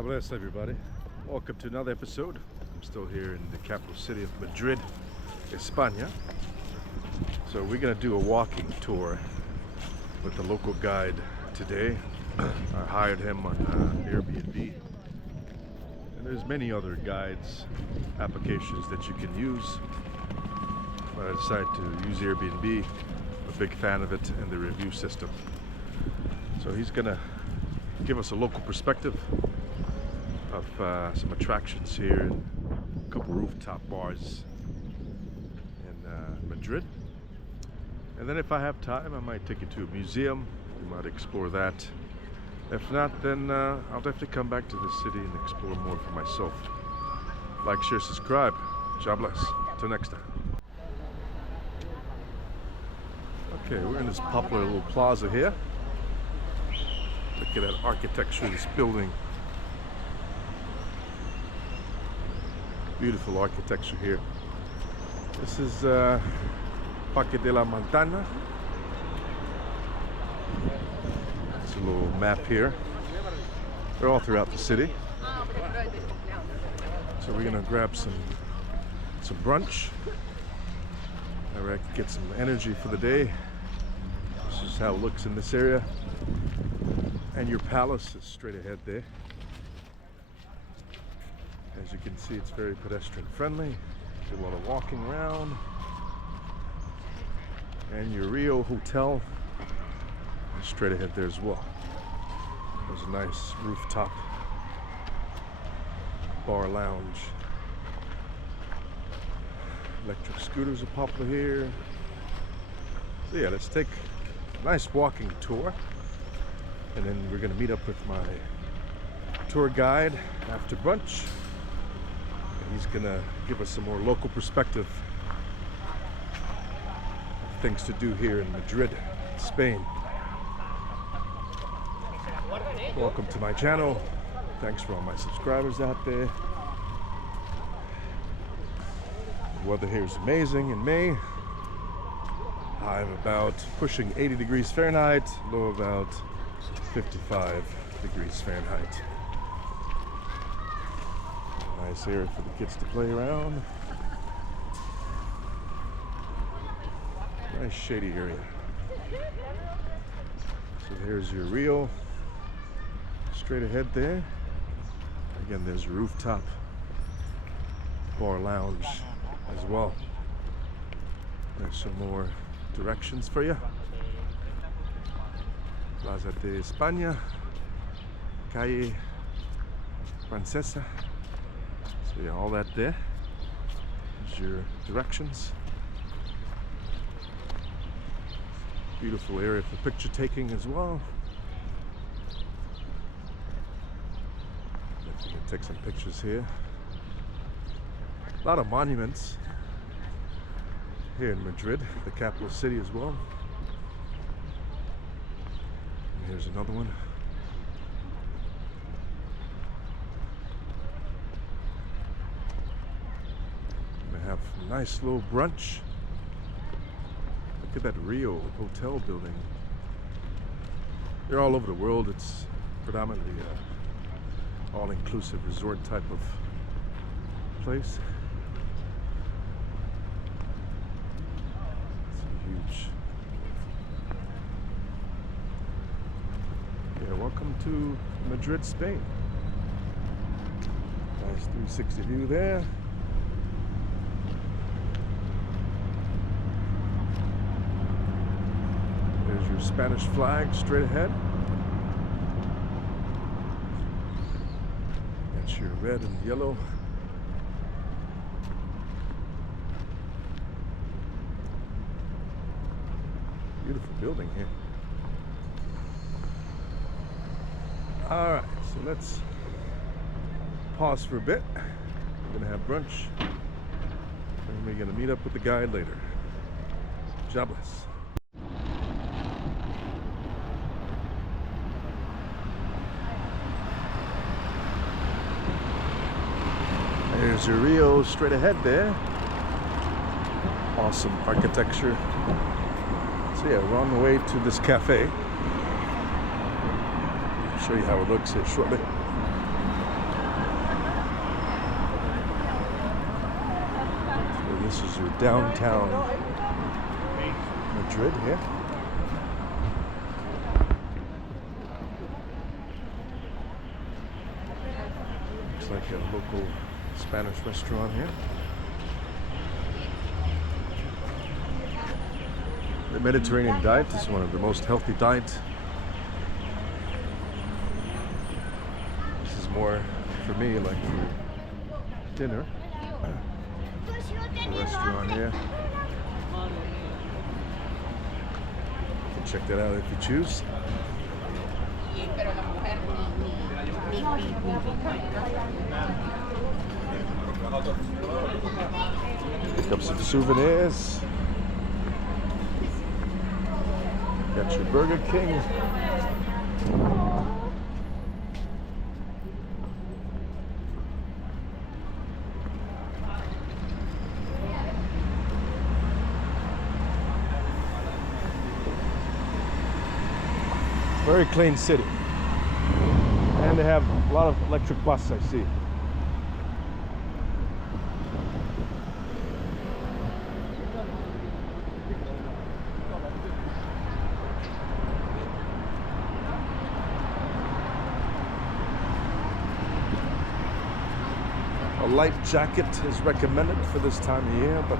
God bless everybody. Welcome to another episode. I'm still here in the capital city of Madrid, Espana. So we're gonna do a walking tour with the local guide today. I hired him on Airbnb. And there's many other guides, applications that you can use. But I decided to use Airbnb. I'm a big fan of it and the review system. So he's gonna give us a local perspective of some attractions here and a couple rooftop bars in Madrid. And then if I have time, I might take you to a museum. We might explore that. If not, then I'll definitely come back to the city and explore more for myself. Like, share, subscribe. God bless. Till next time. Okay, we're in this popular little plaza here. Look at that architecture of this building. Beautiful architecture here. This is Parque de la Montana. It's a little map here. They're all throughout the city. So we're gonna grab some brunch. I can get some energy for the day. This is how it looks in this area. And your palace is straight ahead there. As you can see, it's very pedestrian friendly. There's a lot of walking around. And your Rio Hotel is straight ahead there as well. There's a nice rooftop bar lounge. Electric scooters are popular here. So yeah, let's take a nice walking tour. And then we're gonna meet up with my tour guide after brunch. He's gonna give us some more local perspective of things to do here in Madrid, Spain. Welcome to my channel. Thanks for all my subscribers out there. The weather here is amazing in May. High of about pushing 80 degrees Fahrenheit, low about 55 degrees Fahrenheit. Nice area for the kids to play around. Nice shady area. So there's your Rio. Straight ahead there. Again, there's a rooftop bar lounge as well. There's some more directions for you. Plaza de España, calle Francesa. So yeah, all that there is your directions. Beautiful area for picture taking as well. If you can take some pictures here. A lot of monuments here in Madrid, the capital city as well. And here's another one. Have a nice little brunch. Look at that Rio hotel building. They're all over the world. It's predominantly a all-inclusive resort type of place. It's huge. Yeah, welcome to Madrid, Spain. Nice 360 view there. Your Spanish flag straight ahead. That's your red and yellow. Beautiful building here. All right, so let's pause for a bit. We're gonna have brunch, and we're gonna meet up with the guide later. Jobless. There's a Rio straight ahead there. Awesome architecture. So yeah, we're on the way to this cafe. I'll show you how it looks here shortly. So this is your downtown Madrid here. Looks like a local Spanish restaurant here. The Mediterranean diet is one of the most healthy diets. This is more for me like for dinner. A restaurant here. You can check that out if you choose. Pick up some souvenirs. Got your Burger King. Very clean city. And they have a lot of electric buses, I see. A light jacket is recommended for this time of year, but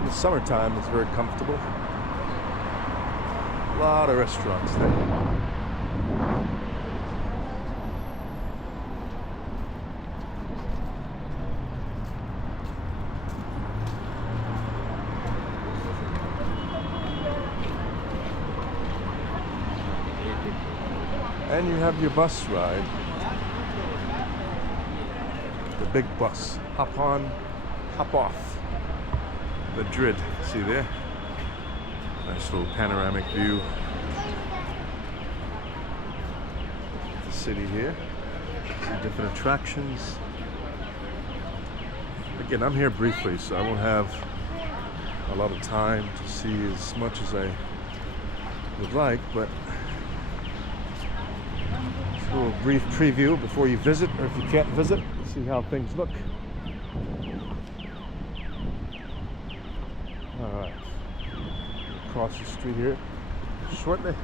in the summertime it's very comfortable. A lot of restaurants there. And you have your bus ride. The big bus. Hop on, hop off. Madrid, see there? Nice little panoramic view of the city here. Some different attractions. Again, I'm here briefly, so I won't have a lot of time to see as much as I would like, but a little brief preview before you visit, or if you can't visit, see how things look. Alright, across the street here shortly.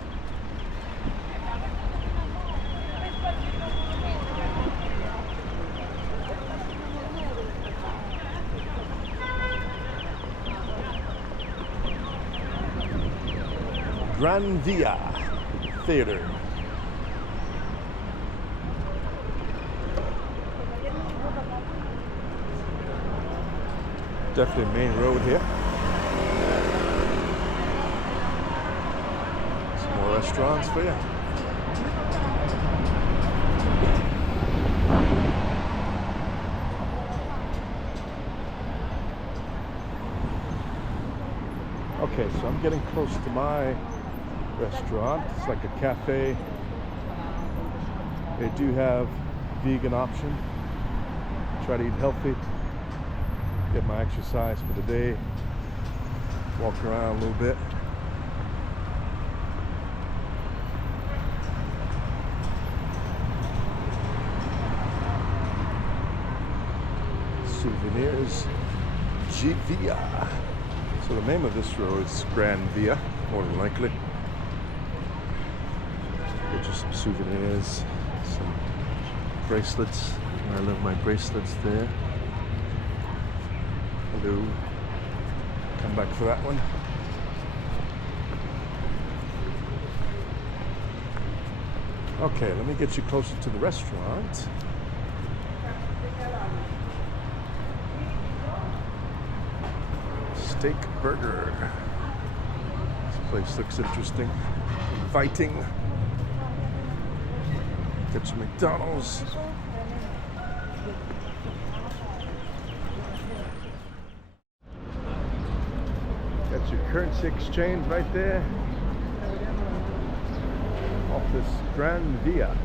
Gran Theater. Definitely main road here. Some more restaurants for you. Okay, so I'm getting close to my restaurant. It's like a cafe. They do have vegan option. Try to eat healthy. Get my exercise for the day, walk around a little bit. Souvenirs Via. So the name of this road is Gran Via, more than likely. Get you some souvenirs, some bracelets. I love my bracelets there. Hello. Come back for that one. Okay, let me get you closer to the restaurant. Steak burger. This place looks interesting, inviting. Get your McDonald's. That's your currency exchange right there. Off this Gran Via.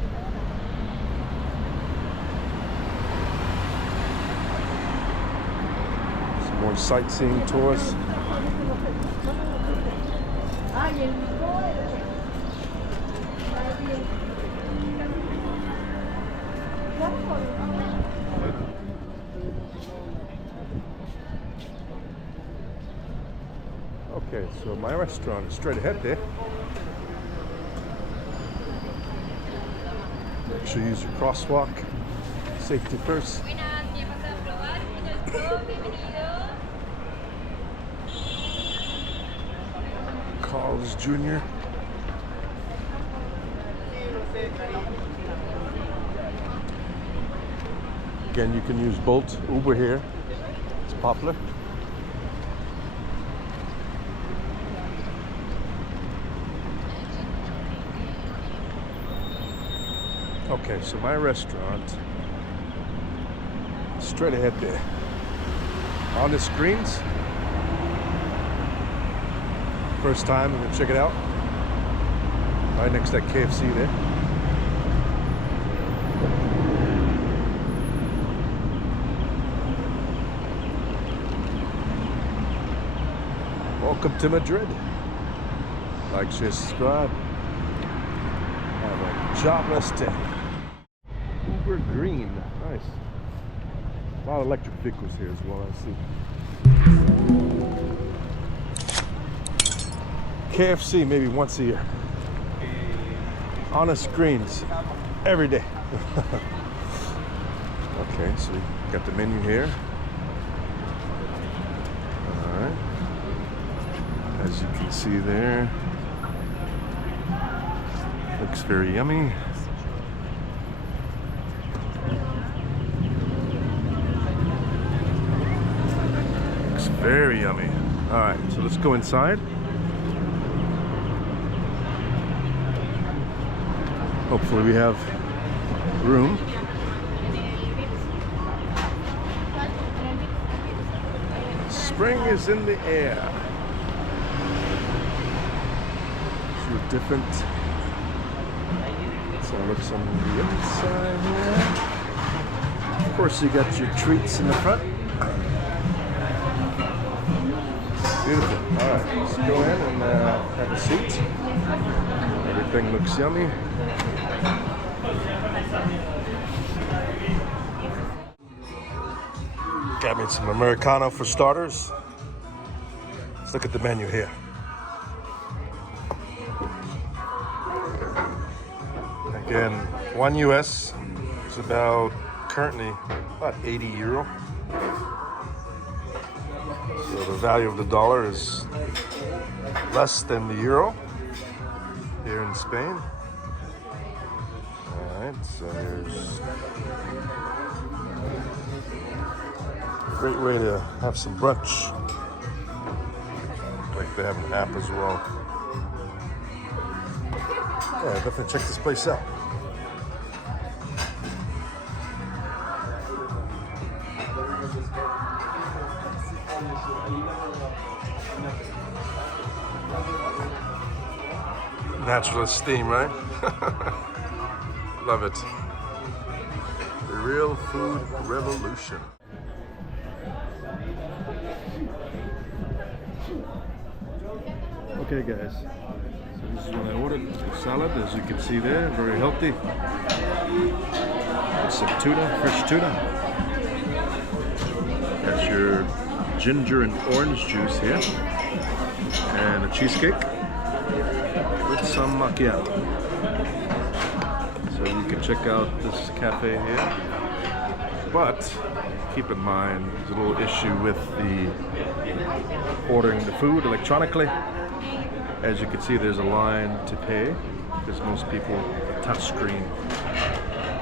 Some more sightseeing tours. Okay, so my restaurant is straight ahead there. Make sure you use your crosswalk. Safety first. Carl's Jr. Again, you can use Bolt, Uber here. It's popular. Okay, so my restaurant, straight ahead there. On the screens. First time, I'm gonna check it out. Right next to that KFC there. Welcome to Madrid. Like, share, subscribe. Have a jobless day. Uber Green, nice. A lot of electric vehicles here as well, I see. KFC maybe once a year. On the screens, every day. Okay, so we got the menu here. Alright. As you can see there, looks very yummy. Looks very yummy. Alright, so let's go inside. Hopefully we have room. Spring is in the air. So different. So it looks on the inside here. Of course you got your treats in the front. Beautiful. Alright, let's go in and have a seat. Everything looks yummy. Got me some Americano for starters. Let's look at the menu here. Again, one US is about currently about 80 euro. So the value of the dollar is less than the euro here in Spain. Alright, so here's a great way to have some brunch. Like they have an app as well. Yeah, definitely check this place out. Naturalist theme, right? Love it. The real food revolution. Okay guys, so this is what I ordered. Salad, as you can see there, very healthy. With some tuna, fresh tuna. That's your ginger and orange juice here. And a cheesecake with some macchiato. So you can check out this cafe here. But keep in mind, there's a little issue with the ordering the food electronically. As you can see, there's a line to pay because most people, the touch screen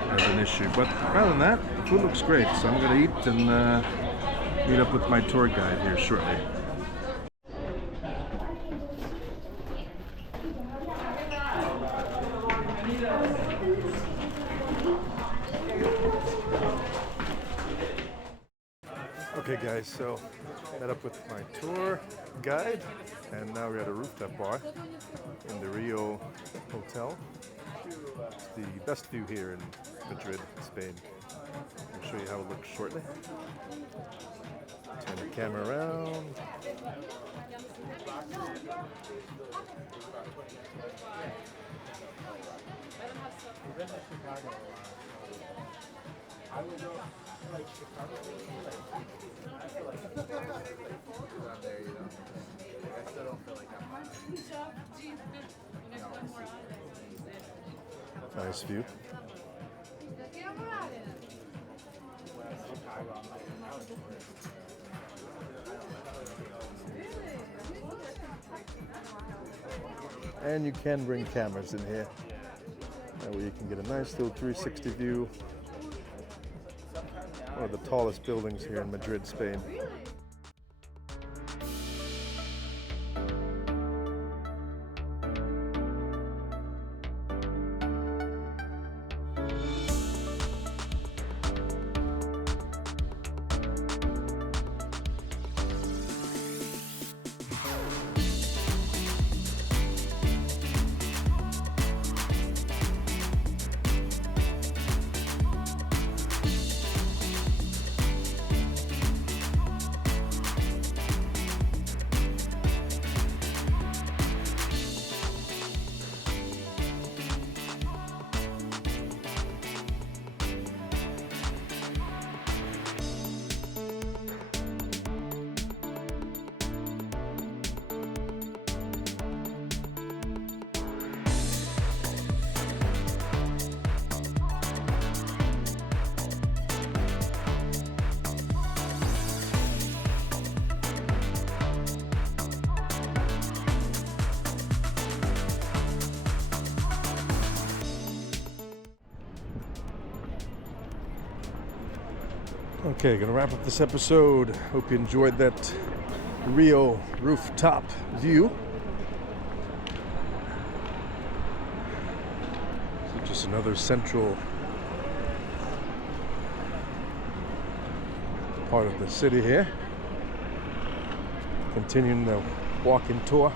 has an issue. But other than that, the food looks great. So I'm gonna eat and meet up with my tour guide here shortly. Okay guys, so met up with my tour guide and now we're at a rooftop bar in the Rio Hotel. It's the best view here in Madrid, Spain. I'll show you how it looks shortly. Turn the camera around. Nice view. And you can bring cameras in here. That way you can get a nice little 360 view. One of the tallest buildings here in Madrid, Spain. Okay, gonna wrap up this episode. Hope you enjoyed that Rio rooftop view. So just another central part of the city here. Continuing the walking tour.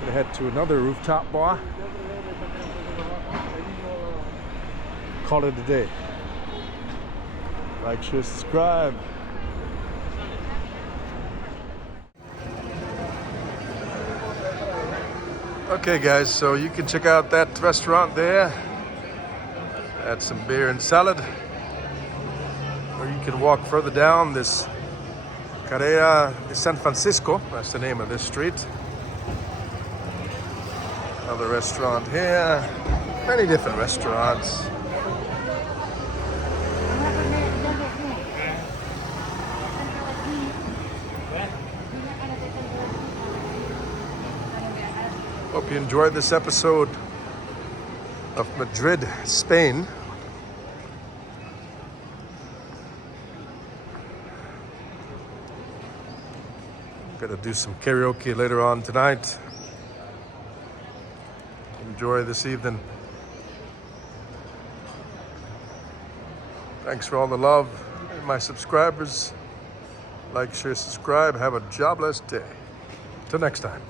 Gonna head to another rooftop bar. Call it a day. Like, share, subscribe. Okay guys, so you can check out that restaurant there. Add some beer and salad. Or you can walk further down this Carrera de San Francisco. That's the name of this street. Another restaurant here. Many different restaurants. Hope you enjoyed this episode of Madrid, Spain. I'm gonna do some karaoke later on tonight. Enjoy this evening. Thanks for all the love, my subscribers. Like, share, subscribe. Have a jobless day. Till next time.